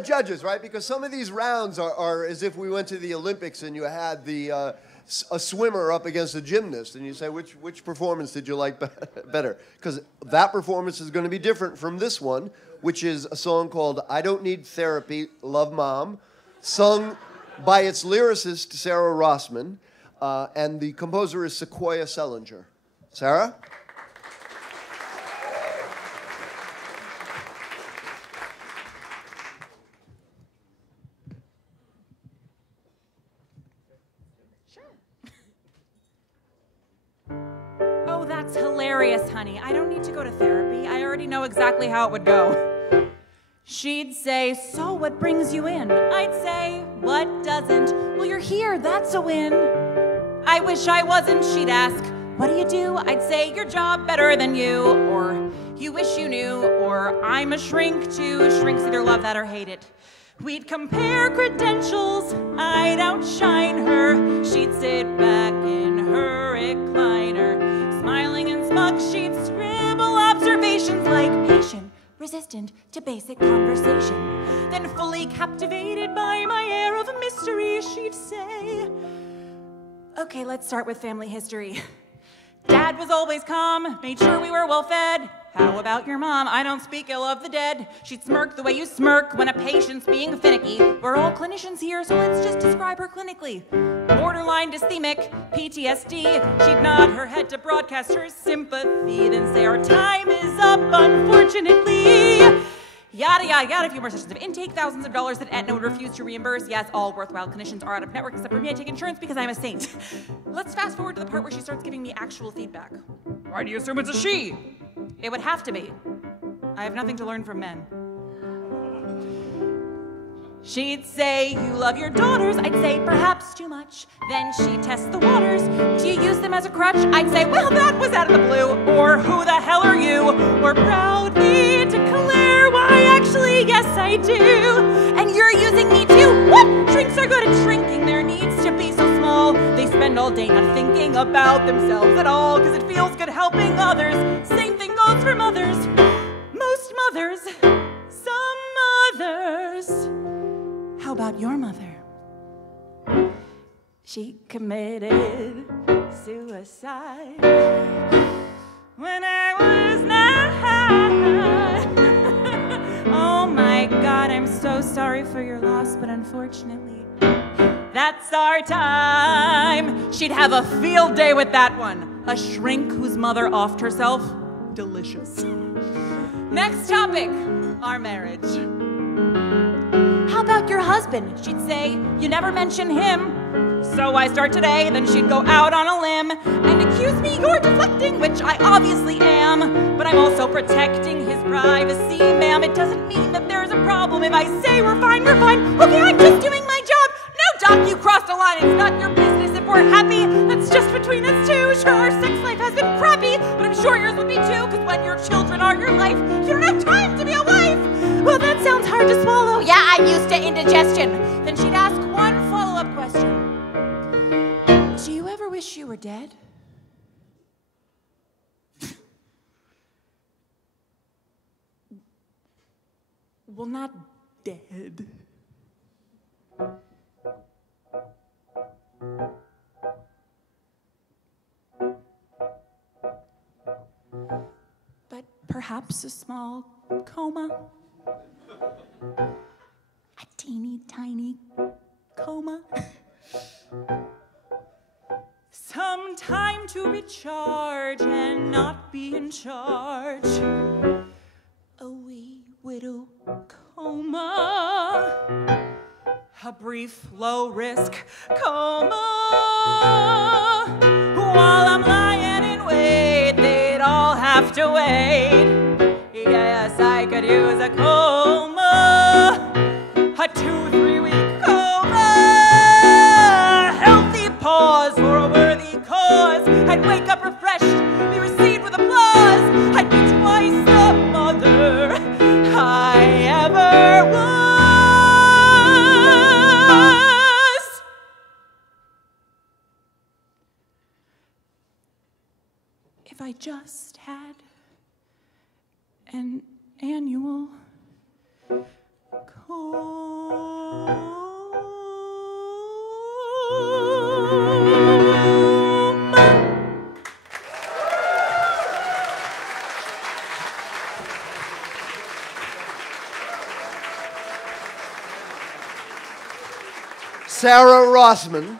our judges, right? Because some of these rounds are as if we went to the Olympics and you had a swimmer up against a gymnast, and you say, which performance did you like better? Because that performance is going to be different from this one, which is a song called I Don't Need Therapy, Love Mom, sung by its lyricist, Sarah Rossman, and the composer is Sequoia Selinger. Sarah? Oh, that's hilarious, honey. I don't need to go to therapy. I already know exactly how it would go. She'd say, so what brings you in? I'd say, what doesn't? Well, you're here, that's a win. I wish I wasn't, she'd ask, what do you do? I'd say, your job better than you, or you wish you knew, or I'm a shrink too. Shrinks either love that or hate it. We'd compare credentials, I'd outshine her. She'd sit back in her recliner, smiling and smug, she'd scribble observations like patient, resistant to basic conversation. Then fully captivated by my air of mystery, she'd say, okay, let's start with family history. Dad was always calm, made sure we were well fed. How about your mom? I don't speak ill of the dead. She'd smirk the way you smirk when a patient's being finicky. We're all clinicians here, so let's just describe her clinically. Borderline dysthemic, PTSD. She'd nod her head to broadcast her sympathy, then say our time is up, unfortunately. Yada, yada, yada, a few more sessions of intake, thousands of dollars that Aetna would refuse to reimburse. Yes, all worthwhile clinicians are out of network, except for me, I take insurance because I'm a saint. Let's fast forward to the part where she starts giving me actual feedback. Why do you assume it's a she? It would have to be. I have nothing to learn from men. She'd say, you love your daughters. I'd say, perhaps too much. Then she'd test the waters. Do you use them as a crutch? I'd say, well, that was out of the blue. Or who the hell are you? Or proudly declare, why, actually, yes, I do. And you're using me too. What? Shrinks are good at shrinking their needs to be so small. They spend all day not thinking about themselves at all, because it feels good helping others. Same thing goes for mothers. Most mothers. Some mothers. How about your mother? She committed suicide when I was 9. Oh my God, I'm so sorry for your loss, but unfortunately, that's our time. She'd have a field day with that one. A shrink whose mother offed herself. Delicious. Next topic, our marriage. How about your husband? She'd say, you never mention him. So I start today, then she'd go out on a limb and accuse me you're deflecting, which I obviously am. But I'm also protecting his privacy, ma'am. It doesn't mean that there's a problem if I say we're fine, we're fine. Okay, I'm just doing my job. No, Doc, you crossed a line. It's not your business if we're happy. That's just between us two. Sure, our sex life has been crappy, but I'm sure yours would be too, because when your children are your life, you don't have time to be a wife. Well, that sounds hard to swallow. Yeah, I'm used to indigestion. Then she'd ask one follow-up question. Do you ever wish you were dead? Well, not dead. But perhaps a small coma. A teeny tiny coma. Some time to recharge and not be in charge. A wee widow coma. A brief low-risk coma. While I'm lying in wait, they'd all have to wait. Yes, I could use a coma. A 2-3 week coma. Healthy pause for a worthy cause. I'd wake up refreshed, be received with applause. I'd be twice the mother I ever was. If I just had an annual coma. Sarah Rossman.